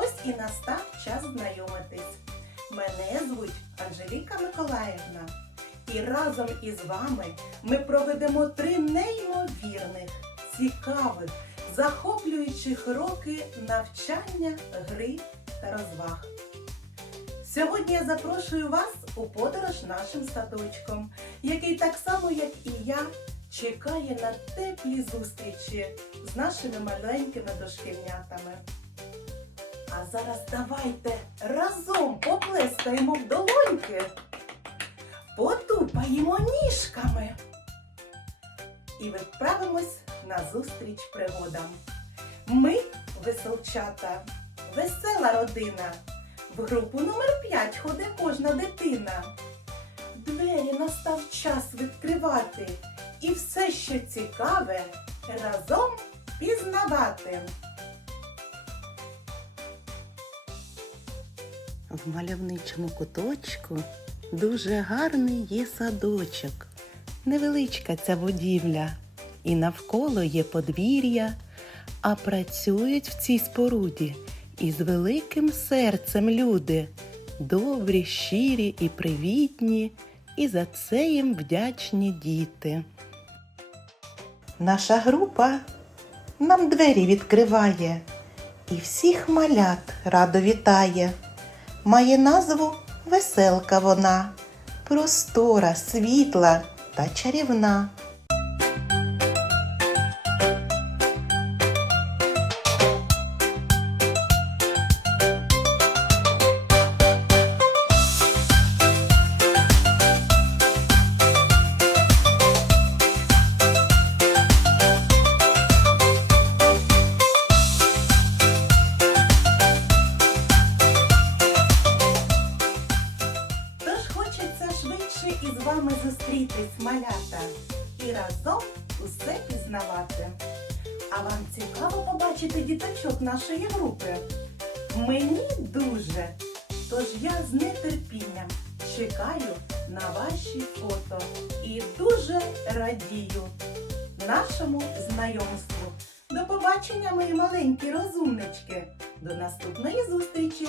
Ось і настав час знайомитись. Мене звуть Анжеліка Миколаївна. І разом із вами ми проведемо три неймовірних, цікавих, захоплюючих роки навчання, гри та розваг. Сьогодні я запрошую вас у подорож нашим садочком, який так само, як і я, чекає на теплі зустрічі з нашими маленькими дошкільнятами. А зараз давайте разом поплескаємо в долоньки, потупаємо ніжками і відправимось на зустріч пригодам. Ми, веселчата, весела родина. В групу номер 5 ходить кожна дитина. Двері настав час відкривати і все, що цікаве, разом пізнавати. В мальовничому куточку дуже гарний є садочок. Невеличка ця будівля, і навколо є подвір'я, а працюють в цій споруді із великим серцем люди, добрі, щирі і привітні, і за це їм вдячні діти. Наша група нам двері відкриває і всіх малят радо вітає. Має назву Веселка вона, простора, світла та чарівна. Вами зустрітись, малята, і разом усе пізнавати. А вам цікаво побачити діточок нашої групи? Мені дуже. Тож я з нетерпінням чекаю на ваші фото і дуже радію нашому знайомству. До побачення, мої маленькі розумнички! До наступної зустрічі!